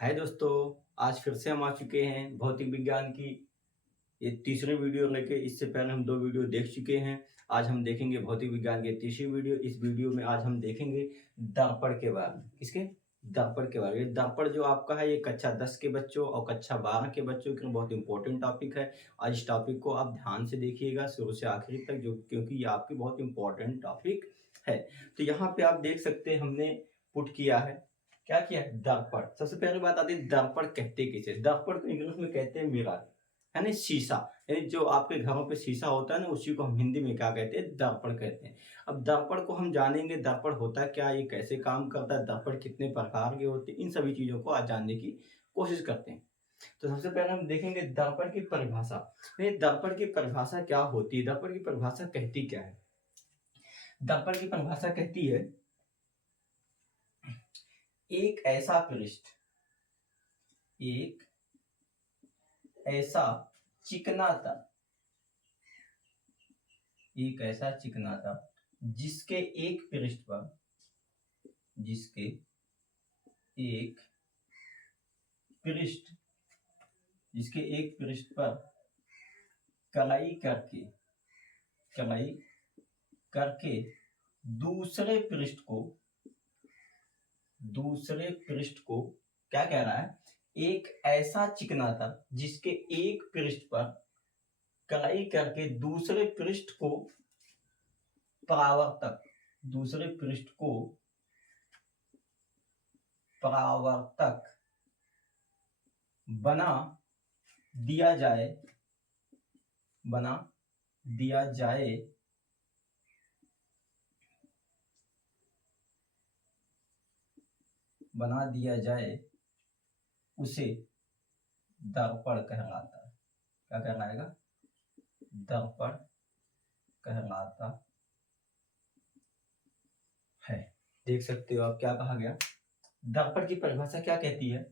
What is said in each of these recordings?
हाय दोस्तों। आज फिर से हम आ चुके हैं भौतिक विज्ञान की ये तीसरी वीडियो लेके। इससे पहले हम 2 वीडियो देख चुके हैं। आज हम देखेंगे भौतिक विज्ञान की तीसरी वीडियो। इस वीडियो में आज हम देखेंगे दर्पण के बारे में। किसके? दर्पण के बारे में। ये दर्पण जो आपका है ये कक्षा 10 के बच्चों और कक्षा 12 के बच्चों के लिए बहुत इंपॉर्टेंट टॉपिक है। आज इस टॉपिक को आप ध्यान से देखिएगा शुरू से आखिर तक, जो क्योंकि ये आपकी बहुत इंपॉर्टेंट टॉपिक है। तो यहाँ पे आप देख सकते हैं हमने पुट किया है। क्या किया है? दर्पण। सबसे पहली बात आती है दर्पण कहते किसे? दर्पण को इंग्लिश में कहते हैं मिरर, है ना, शीशा। यानी जो आपके घरों पे शीशा होता है ना, उसी को हम हिंदी में क्या कहते हैं? दर्पण कहते हैं। अब दर्पण को हम जानेंगे, दर्पण होता क्या है, ये कैसे काम करता है, दर्पण कितने प्रकार के होते हैं, इन सभी चीजों को आज जानने की कोशिश करते हैं। तो सबसे पहले हम देखेंगे दर्पण की परिभाषा। ये दर्पण की परिभाषा क्या होती है? दर्पण की परिभाषा कहती क्या है? दर्पण की परिभाषा कहती है एक ऐसा पृष्ठ, एक ऐसा चिकनाता, एक ऐसा चिकनाता जिसके एक पृष्ठ पर, जिसके एक पृष्ठ, जिसके एक पृष्ठ पर कलाई करके, कलाई करके दूसरे पृष्ठ को, दूसरे पृष्ठ को क्या कह रहा है? एक ऐसा चिकनाता जिसके एक पृष्ठ पर कलाई करके दूसरे पृष्ठ को परावर्तक, दूसरे पृष्ठ को परावर्तक बना दिया जाए, बना दिया जाए, बना दिया जाए उसे दर्पण कहलाता है। क्या कहलाएगा? दर्पण कहलाता है। देख सकते हो आप क्या कहा गया। दर्पण की परिभाषा क्या कहती है?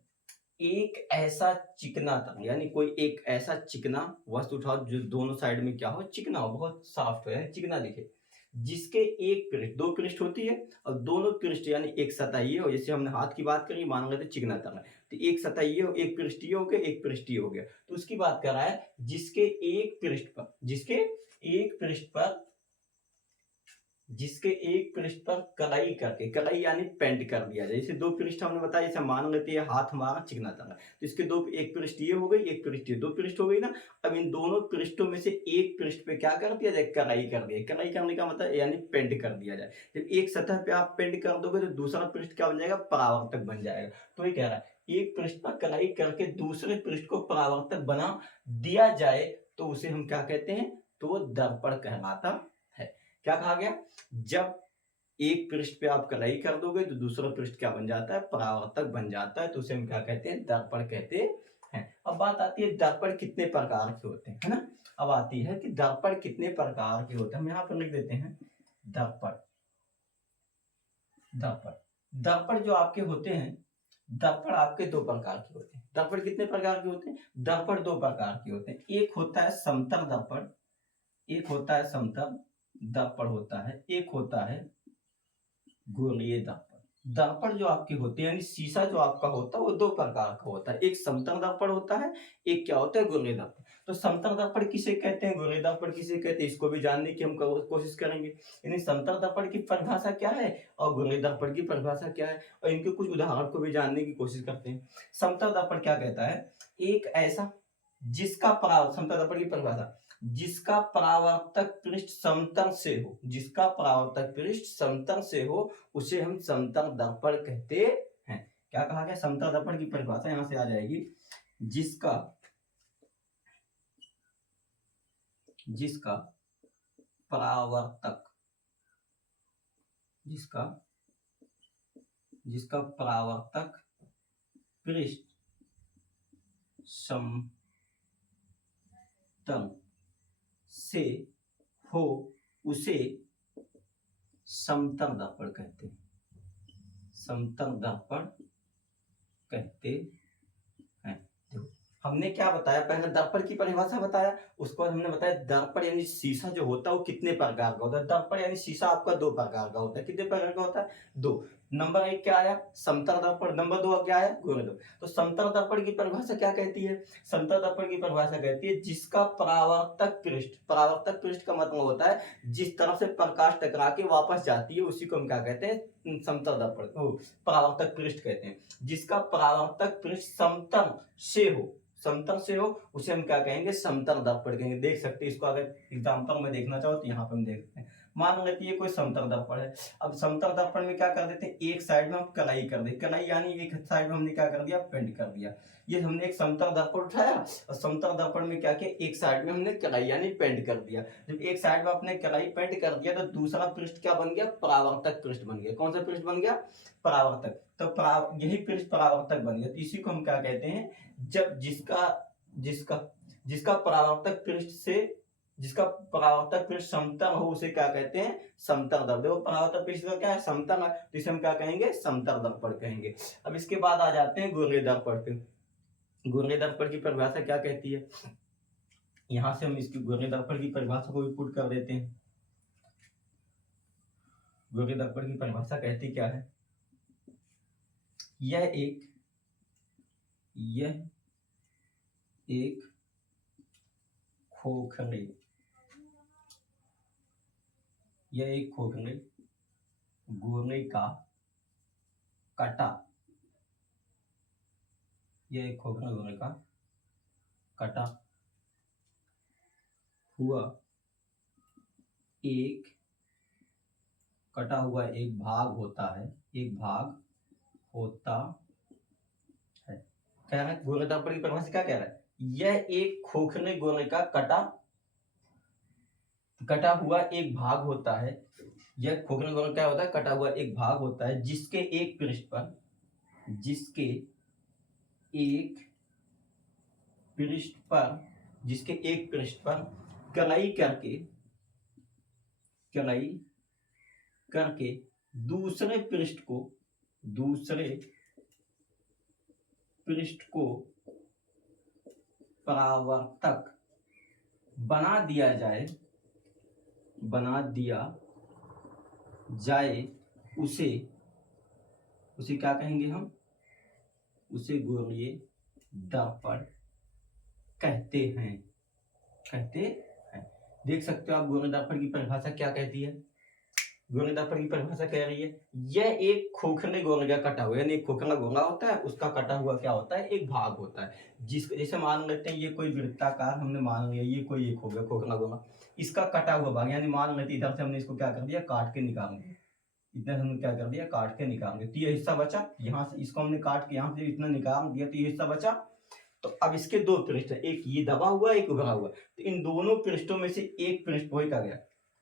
एक ऐसा चिकना तल, यानी कोई एक ऐसा चिकना वस्तु उठाओ जो दोनों साइड में क्या हो? चिकना हो, बहुत सॉफ्ट हो, यानी चिकना दिखे, जिसके एक पृष्ठ, दो पृष्ठ होती है और दोनों पृष्ठ यानी एक सतह ये हो। जैसे हमने हाथ की बात करी, मान लेते चिकना तल है, तो एक सतह ये हो, एक पृष्ठ ये हो गया, एक पृष्ठ ये हो गया। तो उसकी बात कर रहा है जिसके एक पृष्ठ पर, जिसके एक पृष्ठ पर, जिसके एक पृष्ठ पर कलाई करके, कलाई यानी पेंट कर दिया जाए। जैसे दो पृष्ठ हमने बताया, जैसे मान लेते हैं हाथ हमारा चिकना तंग है, तो इसके दो, एक पृष्ठ ये हो गई, एक पृष्ठ ये, दो पृष्ठ हो गई ना। अब इन दोनों पृष्ठों में से एक पृष्ठ पे क्या कर दिया जाए? कलाई कर दिया। कलाई करने का मतलब यानी पेंट कर दिया जाए। जब एक सतह पे आप पेंट कर दोगे तो दूसरा पृष्ठ क्या बन जाएगा? परावर्तक बन जाएगा। तो ये कह रहा है एक पृष्ठ पर कलाई करके दूसरे पृष्ठ को परावर्तक बना दिया जाए तो उसे हम क्या कहते हैं? तो दर्पण कहलाता है। क्या कहा गया? जब एक पृष्ठ पे आप कलाई कर दोगे तो दूसरा पृष्ठ क्या बन जाता है? परावर्तक बन जाता है। तो उसे हम क्या कहते हैं? दर्पण कहते हैं। अब बात आती है दर्पण कितने प्रकार के होते हैं, है ना। अब आती है कि दर्पण कितने प्रकार के होते हैं। हम यहाँ पर लिख देते हैं दर्पण। दर्पण, दर्पण जो आपके होते हैं, दर्पण आपके दो प्रकार के होते हैं। दर्पण कितने प्रकार के होते हैं? दर्पण दो प्रकार के होते हैं। एक होता है समतल दर्पण, एक होता है समतल दर्पण होता है, एक होता है गोलीय दर्पण। दर्पण जो आपके होते हैं यानी शीशा जो आपका होता है वो दो प्रकार का होता है। एक समतल दर्पण होता है, एक क्या होता है? गोलीय दर्पण। तो समतल दर्पण किसे कहते हैं, गोलीय दर्पण किसे कहते हैं, इसको भी जानने की हम कोशिश करेंगे। यानी समतल दर्पण की परिभाषा क्या है और गोलीय दर्पण की परिभाषा क्या है, और इनके कुछ उदाहरण को भी जानने की कोशिश करते हैं। समतल दर्पण क्या कहता है? एक ऐसा जिसका समतल दर्पण की परिभाषा, जिसका परावर्तक पृष्ठ समतल से हो, जिसका परावर्तक पृष्ठ समतल से हो उसे हम समतल दर्पण कहते हैं। क्या कहा गया? समतल दर्पण की परिभाषा यहां से आ जाएगी, जिसका, जिसका परावर्तक, जिसका, जिसका परावर्तक पृष्ठ समतल से हो उसे समतल दर्पण कहते हैं। समतल दर्पण कहते हैं। देखो हमने क्या बताया, पहले दर्पण की परिभाषा बताया, उसके बाद हमने बताया दर्पण यानी शीशा जो होता है वो कितने प्रकार का होता है। दर्पण यानी शीशा आपका दो प्रकार का होता है। कितने प्रकार का होता है? दो। नंबर एक क्या आया? समतल दर्पण। नंबर दो क्या आया? घूर्णी दर्पण। तो समतल दर्पण की परिभाषा क्या कहती है? समतल दर्पण की परिभाषा कहती है जिसका परावर्तक पृष्ठ, परावर्तक पृष्ठ का मतलब होता है जिस तरफ से प्रकाश टकरा के वापस जाती है उसी को हम क्या कहते हैं? समतल दर्पण, परावर्तक पृष्ठ कहते हैं। जिसका परावर्तक पृष्ठ समतल से हो, समतल से हो उसे हम क्या कहेंगे? समतल दर्पण कहेंगे। देख सकते हैं इसको, अगर एग्जांपल में देखना चाहो तो यहाँ पर हम देखते हैं। मान लेते हैं ये कोई समतल दर्पण है। अब समतल दर्पण में क्या कर देते हैं? एक साइड में हम कलाई कर देते, कलाई यानी एक साइड में हमने क्या कर दिया? पेंट कर दिया। ये हमने एक समतल दर्पण उठाया और समतल दर्पण में क्या किया? एक साइड में हमने कलाई यानी पेंट कर दिया। जब एक साइड में आपने कलाई पेंट कर दिया तो दूसरा पृष्ठ क्या बन गया? परावर्तक पृष्ठ बन गया। कौन सा पृष्ठ बन गया? परावर्तक। तो यही पृष्ठ परावर्तक बन गया। तो इसी को हम क्या कहते हैं? जब जिसका जिसका परावर्तक पृष्ठ से, जिसका परावर्तक पृष्ठ समतल हो उसे क्या कहते हैं? समतल दर्पण। देखो परावर्तक पृष्ठ का क्या है? समतल है, तो इसे हम क्या कहेंगे? समतल दर्पण कहेंगे। अब इसके बाद आ जाते हैं घूर्णी दर्पण पे। घूर्णी दर्पण की परिभाषा क्या कहती है? यहां से हम इसकी घूर्णी दर्पण की परिभाषा को भी पुट कर देते हैं। घूर्णी दर्पण की परिभाषा कहती क्या है? यह एक खोखले, यह एक खोखले घूर्णी का कटा, यह एक खोखला घूर्णी का कटा हुआ एक भाग होता है, एक भाग होता है। कह रहा है घूर्णी दर्पण की परिभाषा क्या कह रहा है? यह एक खोखले घूर्णी का कटा हुआ एक भाग होता है। यह खोखले घूर्णी क्या होता है? कटा हुआ एक भाग होता है जिसके एक पृष्ठ पर कलाई करके दूसरे पृष्ठ को परावर्तक बना दिया जाए उसे क्या कहेंगे हम? उसे घूर्णी दर्पण कहते हैं। देख सकते हो आप घूर्णी दर्पण की परिभाषा क्या कहती है? घूर्णी दर्पण की परिभाषा कह रही है यह एक खोखले घूर्णी का कटा हुआ, यानी एक खोखला घूर्णा होता है, उसका कटा हुआ क्या होता है? एक भाग होता है। जैसे मान लेते हैं ये कोई वृत्ताकार हमने मान लिया, ये कोई एक हो गया खोखला घूर्णा, इसका कटा हुआ भाग, यानी मान लेते इधर से हमने इसको क्या कर दिया? काट के निकाल दिया। इतना हमने क्या कर दिया? काट के निकाल दिया। तो ये हिस्सा बचा, यहाँ से इसको हमने काट के यहाँ से इतना निकाल दिया, तो ये हिस्सा बचा। तो अब इसके दो पृष्ठ है, एक ये दबा हुआ, एक उभरा हुआ। तो इन दोनों पृष्ठों में से एक पृष्ठ वही का गया,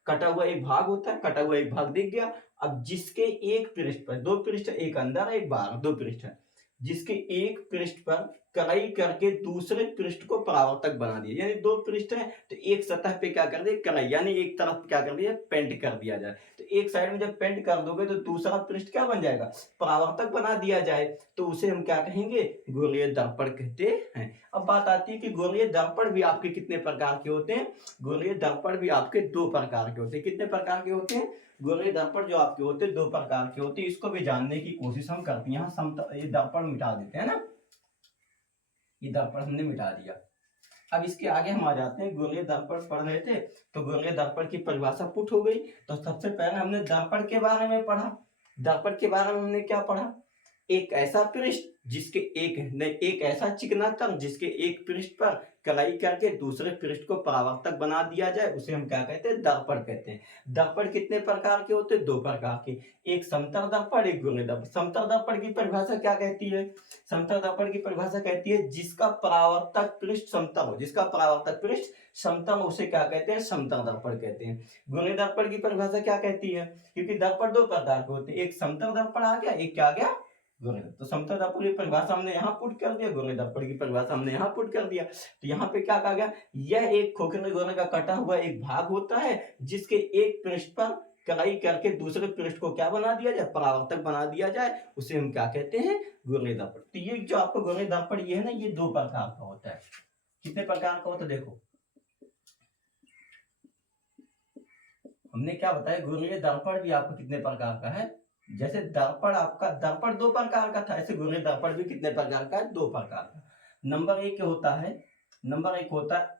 कटा हुआ एक भाग होता है, कटा हुआ एक भाग दिख गया। अब जिसके एक पृष्ठ पर, दो पृष्ठ, एक अंदर एक बाहर, दो पृष्ठ है, जिसके एक पृष्ठ पर कलाई करके दूसरे पृष्ठ को परावर्तक बना दिया, यानी दो पृष्ठ है तो एक सतह पे क्या कर दिया? कलाई, यानी एक तरफ क्या कर दिया? पेंट कर दिया जाए। तो एक साइड में जब पेंट कर दोगे तो दूसरा पृष्ठ क्या बन जाएगा? परावर्तक बना दिया जाए, तो उसे हम क्या कहेंगे? घूर्णी दर्पण कहते हैं। अब बात आती है कि घूर्णी दर्पण भी आपके कितने प्रकार के होते हैं? घूर्णी दर्पण भी आपके दो प्रकार के होते हैं। कितने प्रकार के होते हैं? घूर्णी दर्पण जो आपके होते हैं दो प्रकार के होते हैं। इसको भी जानने की कोशिश हम करते हैं। यहाँ ये दर्पण मिटा देते हैं ना, ये दर्पण हमने मिटा दिया। अब इसके आगे हम आ जाते हैं। घूर्णी दर्पण पढ़ रहे थे तो घूर्णी दर्पण की परिभाषा पुट हो गई। तो सबसे पहले हमने दर्पण के बारे में पढ़ा। दर्पण के बारे में हमने क्या पढ़ा? एक ऐसा पृष्ठ जिसके एक ऐसा चिकना तल जिसके एक पृष्ठ पर कलाई करके दूसरे पृष्ठ को परावर्तक बना दिया जाए, उसे हम क्या कहते हैं? दर्पण कहते हैं। दर्पण कितने प्रकार के होते हैं? दो प्रकार के, एक समतल दर्पण, एक घूर्णी दर्पण। समतल दर्पण की परिभाषा क्या कहती है? समतल दर्पण की परिभाषा कहती है जिसका परावर्तक पृष्ठ समतल हो, जिसका परावर्तक पृष्ठ समतल हो उसे क्या कहते हैं? समतल दर्पण कहते हैं। घूर्णी दर्पण की परिभाषा क्या कहती है? क्योंकि दर्पण दो प्रकार के होते हैं, एक समतल दर्पण आ गया, एक क्या आ गया? घूर्णी। तो समतल दर्पण की परिभाषा हमने यहाँ पुट कर दिया, घूर्णी दर्पण की परिभाषा हमने यहाँ पुट कर दिया। तो यहाँ पे क्या कहा गया? यह एक खोखले घूर्णी का कटा हुआ एक भाग होता है जिसके एक पृष्ठ पर कलाई करके दूसरे पृष्ठ को क्या बना दिया जाए, परावर्तक बना दिया जाए, उसे हम क्या कहते हैं, घूर्णी दर्पण। तो ये जो आपको घूर्णी दर्पण ये है ना, ये दो प्रकार का होता है। कितने प्रकार का होता है, देखो हमने क्या बताया, घूर्णी दर्पण भी आपको कितने प्रकार का है। जैसे दर्पण आपका, दर्पण दो प्रकार का था, ऐसे घूर्णी दर्पण भी कितने प्रकार का है, दो प्रकार का। नंबर एक होता है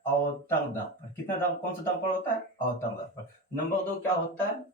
अवतल दर्पण। कितना दर्पण, कौन सा दर्पण होता है, अवतल दर्पण। नंबर दो क्या होता है,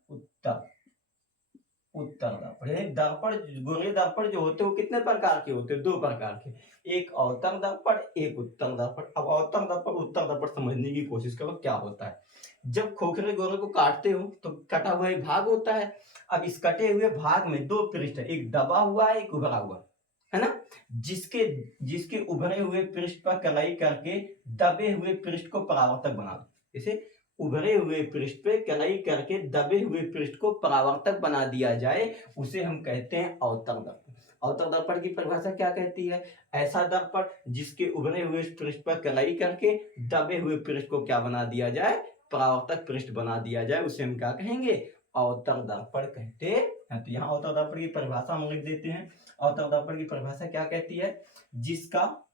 उत्तर दर्पण। यानी दर्पण, घूर्णी दर्पण जो होते हैं वो कितने प्रकार के होते हैं, दो प्रकार के, एक अवतल दर्पण, एक उत्तल दर्पण। अब अवतल दर्पण उत्तल दर्पण समझने की कोशिश करो क्या होता है। जब खोखले गोले को काटते हो तो कटा हुआ एक भाग होता है। अब इस कटे हुए भाग में दो पृष्ठ है, एक दबा हुआ है, एक उभरा हुआ है ना। जिसके उभरे हुए पृष्ठ पर कलाई करके दबे हुए पृष्ठ को परावर्तक बना दो। इसे उभरे हुए पृष्ठ पे कलाई करके दबे हुए पृष्ठ को परावर्तक बना दिया जाए, उसे हम कहते हैं अवतल दर्पण। अवतल दर्पण की परिभाषा क्या कहती है, ऐसा दर्पण जिसके उभरे हुए पृष्ठ पर कलाई करके दबे हुए पृष्ठ को क्या बना दिया जाए, परावर्तक पृष्ठ बना दिया जाए, उसे हम क्या कहेंगे, अवतल दर्पण कहते हैं। तो यहाँ अवतल दर्पण की परिभाषा हम लिख देते हैं। अवतल दर्पण की परिभाषा क्या कहती है, जिसका,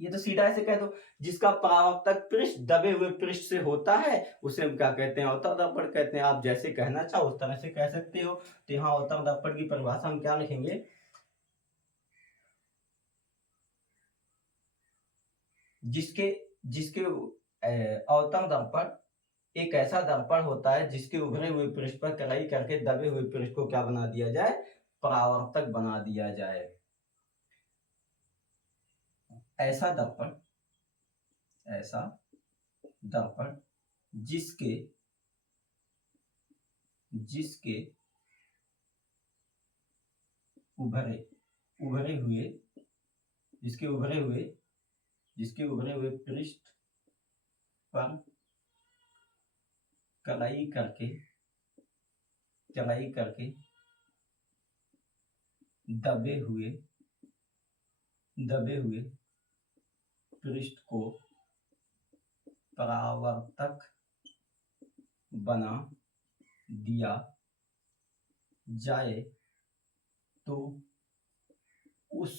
ये तो सीधा ऐसे कह दो, जिसका परावर्तक पृष्ठ दबे हुए पृष्ठ से होता है, उसे हम क्या कहते हैं, अवतल दर्पण कहते हैं। आप जैसे कहना चाहो उस तरह से कह सकते हो। तो यहाँ अवतल दर्पण की परिभाषा हम क्या लिखेंगे, जिसके जिसके अवतल दर्पण एक ऐसा दर्पण होता है जिसके उभरे हुए पृष्ठ पर कलाई करके दबे हुए पृष्ठ को क्या बना दिया जाए, परावर्तक बना दिया जाए। ऐसा दर्पण जिसके उभरे हुए पृष्ठ पर कलाई करके दबे हुए पृष्ठ को परावर्तक बना दिया जाए तो उस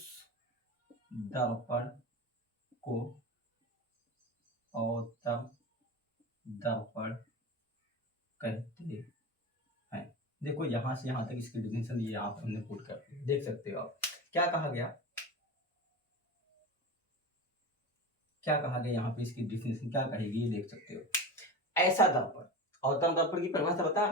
दर्पण को अवतल दर्पण कहते हैं। देखो यहां से यहां तक इसकी डेफिनेशन ये आप हमने पुट कर दी, देख सकते हो आप क्या कहा गया, यहाँ पे इसकी डेफिनेशन क्या कहेगी, ये देख सकते हो। ऐसा दर्पण, अवतल दर्पण की परिभाषा बता,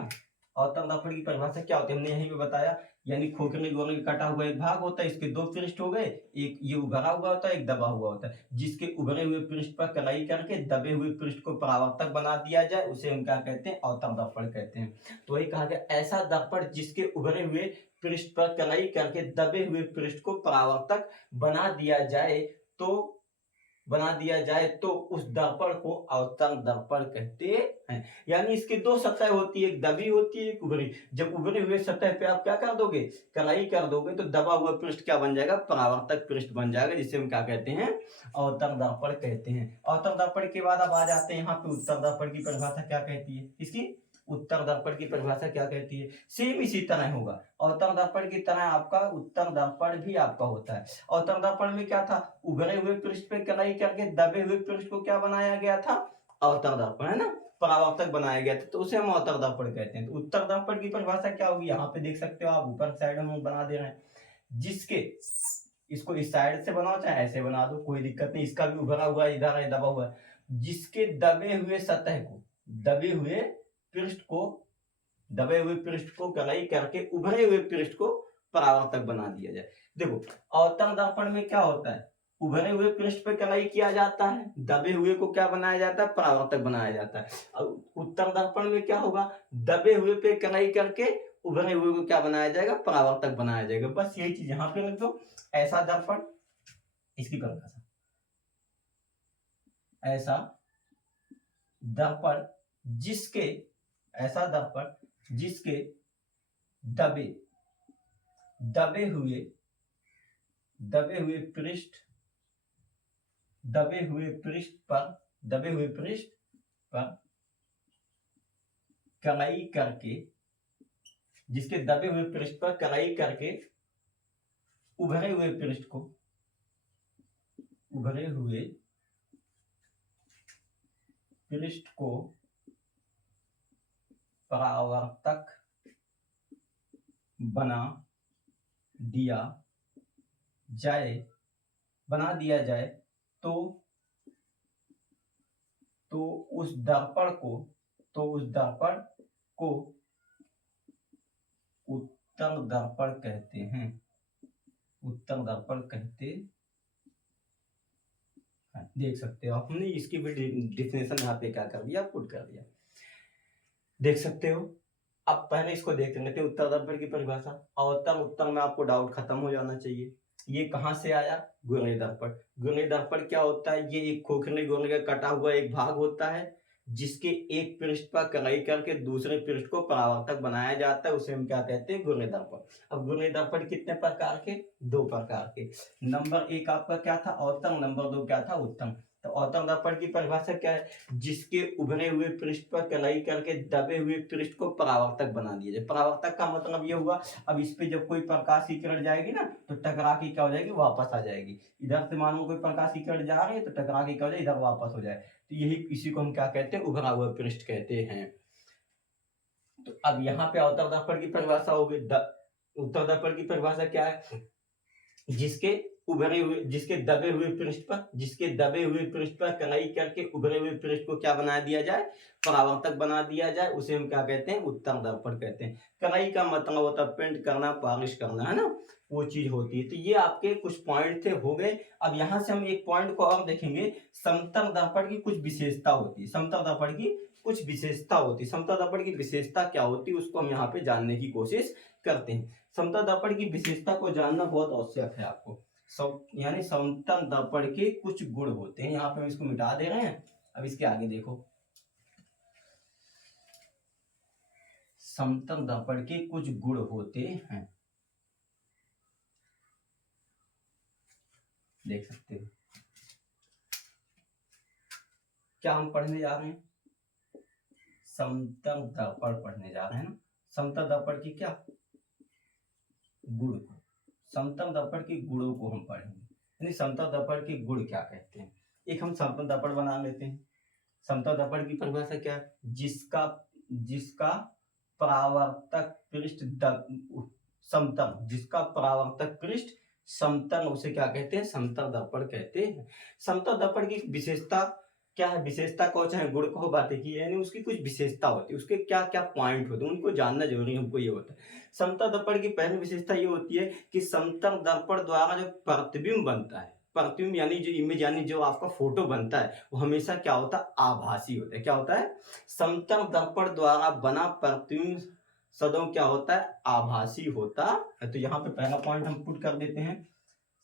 अवतल दर्पण की परिभाषा क्या होती है, हमने यहीं पे बताया। यानी खोखले गोले का कटा हुआ एक भाग होता है, इसके दो पृष्ठ हो गए, एक ये उभरा हुआ होता है, एक दबा हुआ होता है। जिसके उभरे हुए पृष्ठ पर कलाई करके दबे हुए पृष्ठ को परावर्तक बना दिया जाए, उसे हम क्या कहते हैं, अवतल दर्पण कहते हैं। तो वही कहा गया, ऐसा दर्पण जिसके उभरे हुए पृष्ठ पर कलाई करके दबे हुए पृष्ठ को परावर्तक बना दिया जाए तो उस दर्पण को अवतल दर्पण कहते हैं। यानी इसकी दो सतह होती है, एक दबी होती है, एक उभरी। जब उभरे हुए सतह पे आप क्या कर दोगे, कलाई कर दोगे, तो दबा हुआ पृष्ठ क्या बन जाएगा, परावर्तक पृष्ठ बन जाएगा, जिसे हम क्या कहते हैं, अवतल दर्पण कहते हैं। अवतल दर्पण के बाद अब आ जाते हैं यहाँ पे उत्तल दर्पण की परिभाषा क्या कहती है, इसकी उत्तर दर्पण की परिभाषा क्या कहती है। सेम इसी तरह होगा, अवतल दर्पण की तरह आपका उत्तर दर्पण भी आपका होता है। अवतल दर्पण में क्या था, उभरे हुए पृष्ठ पे कलाई करके दबे हुए पृष्ठ को क्या बनाया गया था, अवतल दर्पण, है ना, परावर्तक बनाया गया था, तो उसे हम अवतल दर्पण कहते हैं। तो उत्तर दर्पण की परिभाषा क्या होगी, यहाँ पे देख सकते हो आप, ऊपर साइड हम बना दे रहे हैं, जिसके, इसको इस साइड से बनाओ चाहे ऐसे बना दो, कोई दिक्कत नहीं, इसका भी उभरा हुआ इधर है, दबा हुआ है, जिसके दबे हुए पृष्ठ को कलाई करके उभरे हुए पृष्ठ को परावर्तक बना दिया जाए। देखो अवतल दर्पण में क्या होता है, उभरे हुए पृष्ठ पे कलाई किया जाता है, दबे हुए को क्या बनाया जाता है, परावर्तक बनाया जाता है। और उत्तर दर्पण में क्या होगा, दबे हुए पे कलाई करके उभरे हुए को क्या बनाया जाएगा, परावर्तक बनाया जाएगा। बस यही चीज यहाँ पे लिख दो। ऐसा दर्पण, इसकी परिभाषा, ऐसा दर्पण जिसके दबे हुए पृष्ठ पर कलाई करके, जिसके दबे हुए पृष्ठ पर कलाई करके उभरे हुए पृष्ठ को, उभरे हुए पृष्ठ को परावर्तक बना दिया जाए तो उस दर्पण को उत्तल दर्पण कहते हैं। उत्तल दर्पण कहते हैं। देख सकते हो, हमने इसकी भी डिफिनेशन यहाँ पे क्या कर दिया, पुट कर दिया, देख सकते हो। अब पहले इसको देख लेते हैं, उत्तल दर्पण की परिभाषा। अवतल उत्तल में आपको डाउट खत्म हो जाना चाहिए। ये कहाँ से आया? गोले दर्पण। गोले दर्पण क्या होता है? ये एक खोखले गोले का कटा हुआ एक भाग होता है, जिसके एक पृष्ठ पर कलाई करके दूसरे पृष्ठ को परावर्तक बनाया जाता है, उसे हम क्या कहते हैं? गोले दर्पण। अब गोले दर्पण कितने प्रकार के? 2 प्रकार के। नंबर 1 आपका क्या था? अवतल। नंबर 2 क्या था? उत्तल। तो अवतल दर्पण की परिभाषा क्या है? जिसके उभरे हुए पृष्ठ पर कलाई करके दबे हुए पृष्ठ को परावर्तक बना दिया जाए। परावर्तक का मतलब ये हुआ, अब इस पे जब कोई प्रकाश की किरण जाएगी ना, तो टकरा के क्या हो जाएगी? वापस आ जाएगी। इधर से मानो कोई प्रकाश की किरण जा रही है, तो टकरा के क्या हो जाए? इधर वापस हो जाए। तो यही, इसी को हम क्या कहते हैं? उभरा हुआ पृष्ठ कहते हैं। तो अब यहाँ पे अवतल दर्पण की परिभाषा हो गई। उत्तल दर्पण की परिभाषा क्या है? जिसके दबे हुए पृष्ठ पर कलाई करके उभरे हुए पृष्ठ को क्या बना दिया जाए? परावर्तक बना दिया जाए, उसे हम क्या कहते हैं? उत्तल दर्पण कहते हैं। कलाई का मतलब होता है पेंट करना, पॉलिश करना, है ना, वो चीज होती है। तो ये आपके कुछ पॉइंट थे, हो गए। अब यहाँ से हम एक पॉइंट को और देखेंगे। समतल दर्पण की कुछ विशेषता होती है। समतल दर्पण की कुछ विशेषता होती है। समतल दर्पण की विशेषता क्या होती है, उसको हम यहाँ पे जानने की कोशिश करते हैं। समतल दर्पण की विशेषता को जानना बहुत आवश्यक है आपको। यानी समतल दर्पण के कुछ गुण होते हैं। यहाँ पे हम इसको मिटा दे रहे हैं। अब इसके आगे देखो, समतल दर्पण के कुछ गुण होते हैं, देख सकते हो। क्या हम पढ़ने जा रहे हैं? समतल दर्पण पढ़ने जा रहे हैं ना। समतल दर्पण की क्या गुण को, समतल दर्पण के गुणों को हम पढ़ेंगे। यानी समतल दर्पण के गुण क्या कहते हैं। एक हम समतल दर्पण बना लेते हैं। समतल दर्पण की परिभाषा क्या है? जिसका परावर्तक पृष्ठ समतल, जिसका परावर्तक पृष्ठ समतल, उसे क्या कहते हैं? समतल दर्पण कहते हैं। समतल दर्पण की विशेषता क्या है? विशेषता को चाहे गुण को बातें की, यानी उसकी कुछ विशेषता होती है, उसके क्या क्या पॉइंट होते हैं, उनको जानना जरूरी हमको ये होता है। समतल दर्पण की पहली विशेषता ये होती है कि समतल दर्पण द्वारा जो प्रतिबिंब बनता है, प्रतिबिंब यानी जो इमेज, यानी जो आपका फोटो बनता है, वो हमेशा क्या होता है? आभासी होता है। क्या होता है? समतल दर्पण द्वारा बना प्रतिबिंब सदैव क्या होता है? आभासी होता है। तो यहाँ पे पहला पॉइंट हम पुट कर देते हैं।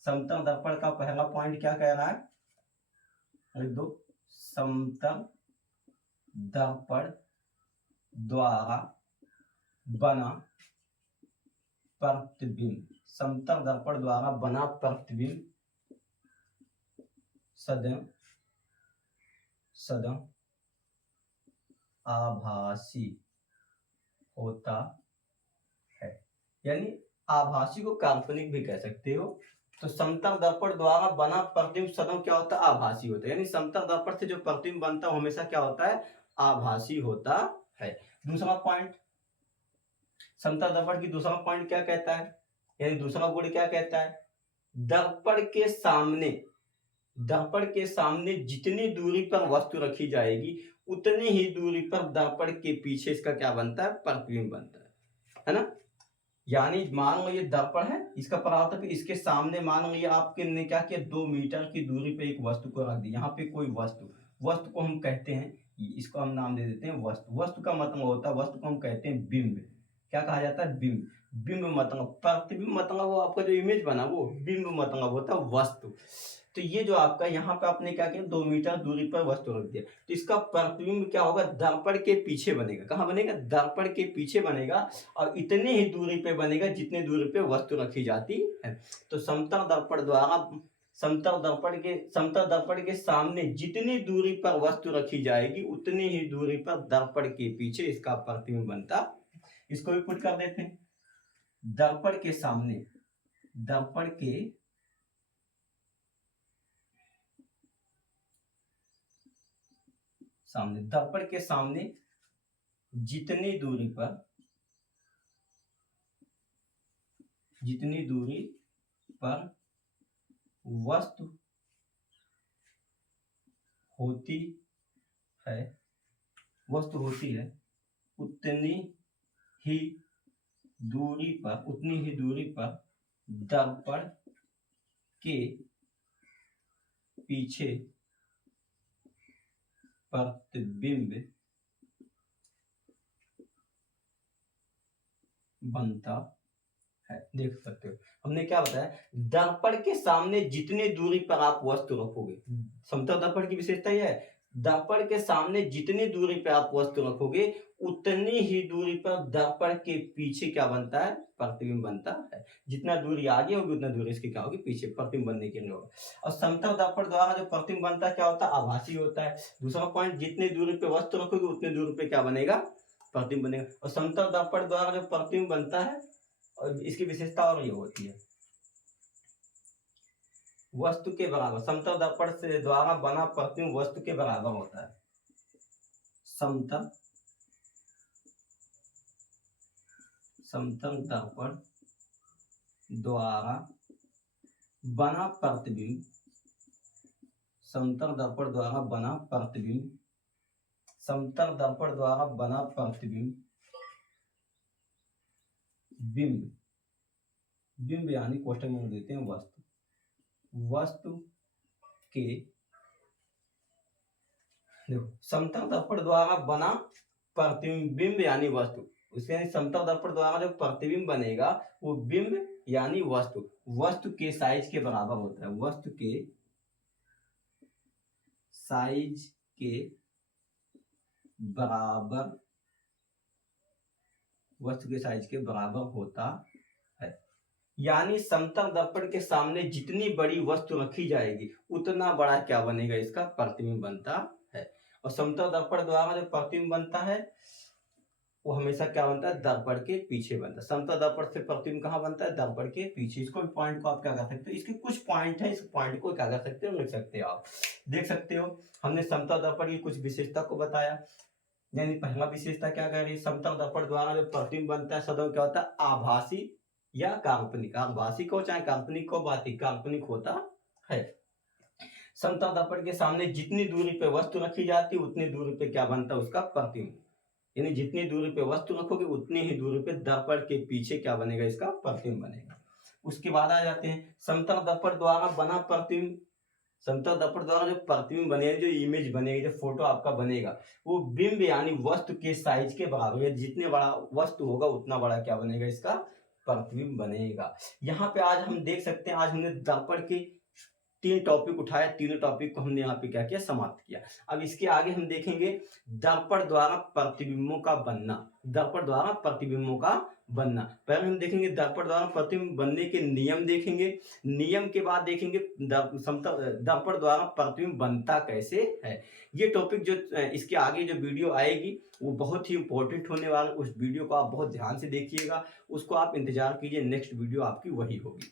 समतल दर्पण का पहला पॉइंट क्या कह रहा है? लिख दो, समतल दर्पण द्वारा बना प्रतिबिंब, समतल दर्पण द्वारा बना प्रतिबिंब सदैव आभासी होता है। यानी आभासी को काल्पनिक भी कह सकते हो। तो समतल दर्पण द्वारा बना प्रतिबिंब सदैव क्या होता है? आभासी होता है। यानी समतल दर्पण से जो प्रतिबिंब बनता है हमेशा क्या होता है? आभासी होता है। दूसरा पॉइंट, समतल दर्पण की दूसरा पॉइंट क्या कहता है, यानी दूसरा गुण क्या कहता है? दर्पण के सामने जितनी दूरी पर वस्तु रखी जाएगी, उतनी ही दूरी पर दर्पण के पीछे इसका क्या बनता है? प्रतिबिंब बनता है ना। यानी मान लो ये दर्पण है, इसका परावर्तक, इसके सामने मान लो आपके ने क्या किया? 2 मीटर की दूरी पे एक वस्तु को रख दी। यहाँ पे कोई वस्तु को हम कहते हैं, इसको हम नाम दे देते हैं वस्तु। वस्तु का मतलब होता है, वस्तु को हम कहते हैं बिंब। क्या कहा जाता है? बिंब। बिंब मतलब प्रतिबिंब, मतलब वो आपका जो इमेज बना वो बिंब मतलब होता है वस्तु। तो ये जो आपका यहाँ पे आपने क्या किया? 2 मीटर दूरी पर वस्तु रख दिया, तो इसका प्रतिबिंब क्या होगा? दर्पण के पीछे बनेगा। कहाँ बनेगा? दर्पण के पीछे बनेगा, और इतनी ही दूरी पे बनेगा जितनी दूरी पे वस्तु रखी जाती है। तो समतल दर्पण द्वारा समतल दर्पण के सामने जितनी दूरी पर वस्तु रखी जाएगी उतनी ही दूरी पर दर्पण के पीछे इसका प्रतिबिंब बनता। इसको भी पुट कर देते हैं। दर्पण के सामने दर्पण के सामने जितनी दूरी पर वस्तु होती है उतनी ही दूरी पर दर्पण के पीछे प्रतिबिंब बनता है। देख सकते हो हमने क्या बताया, दर्पण के सामने जितनी दूरी पर आप वस्तु रखोगे, समतल दर्पण की विशेषता यह है, दर्पण के सामने जितनी दूरी पर आप वस्तु रखोगे उतनी ही दूरी पर दर्पण के पीछे क्या बनता है, प्रतिबिंब बनता है। जितना दूरी आगे होगी उतना दूरी इसकी क्या होगी, पीछे प्रतिबिंब बनने के लिए होगा। और समतल दर्पण द्वारा जो प्रतिबिंब बनता है क्या होता है, आभासी होता है। दूसरा पॉइंट, जितनी दूरी पे वस्तु रखोगे उतनी दूरी पे क्या बनेगा, प्रतिबिंब बनेगा। और समतल दर्पण द्वारा जो प्रतिबिंब बनता है और इसकी विशेषता और ये होती है, वस्तु के बराबर, समतल दर्पण से द्वारा बना प्रतिबिंब वस्तु के बराबर होता है। समतल दर्पण द्वारा बना प्रतिबिंब, समतल दर्पण द्वारा बना प्रतिबिंब बिंब यानी कोष्ठक में देते हैं वस्तु के, देखो समतल दर्पण द्वारा बना प्रतिबिंब, बिंब यानी वस्तु, उसके समतल दर्पण द्वारा जो प्रतिबिंब बनेगा वो बिंब यानी वस्तु के साइज के बराबर होता है। वस्तु के साइज के बराबर होता है। यानी समतल दर्पण के सामने जितनी बड़ी वस्तु रखी जाएगी उतना बड़ा क्या बनेगा, इसका प्रतिबिंब बनता है। और समतल दर्पण द्वारा जो प्रतिबिंब बनता है वो हमेशा क्या बनता है, दर्पण के पीछे बनता है। समतल दर्पण से प्रतिबिंब कहाँ बनता है, दर्पण के पीछे। इसको पॉइंट को आप क्या कर सकते हो, इसके कुछ पॉइंट है, इस पॉइंट को क्या कर सकते हो, लिख सकते हो। आप देख सकते हो हमने समतल दर्पण की कुछ विशेषता को बताया। यानी पहला विशेषता क्या कह रही है, समतल दर्पण द्वारा जो प्रतिबिंब बनता है सदैव क्या होता है, आभासी या काल्पनिक। आभासी हो चाहे काल्पनिक हो, बातिक काल्पनिक होता है। समतल दर्पण के सामने जितनी दूरी पे वस्तु रखी जाती है उतनी दूरी पे क्या बनता है, उसका प्रतिबिंब। यानी जितनी दूरी पे वस्तु रखोगे उतनी ही दूरी पे दर्पण के पीछे क्या बनेगा, इसका प्रतिबिंब बनेगा। उसके बाद आ जाते हैं समतल दर्पण द्वारा बना प्रतिबिंब। समतल दर्पण द्वारा जो प्रतिबिंब बनेगा, जो इमेज बनेगी, जो फोटो आपका बनेगा, वो बिंब यानी वस्तु के साइज के बराबर है। जितने बड़ा वस्तु होगा उतना बड़ा क्या बनेगा, इसका प्रतिबिंब बनेगा। यहाँ पे आज हम देख सकते हैं, आज हमने दर्पण के 3 टॉपिक उठाए, तीनों टॉपिक को हमने यहाँ पे क्या किया, समाप्त किया। अब इसके आगे हम देखेंगे दर्पण द्वारा प्रतिबिंबों का बनना। पहले हम देखेंगे दर्पण द्वारा प्रतिबिंब बनने के नियम देखेंगे। नियम के बाद देखेंगे दर्पण द्वारा प्रतिबिंब बनता कैसे है। ये टॉपिक जो इसके आगे जो वीडियो आएगी वो बहुत ही इंपॉर्टेंट होने वाला है। उस वीडियो को आप बहुत ध्यान से देखिएगा, उसको आप इंतजार कीजिए, नेक्स्ट वीडियो आपकी वही होगी।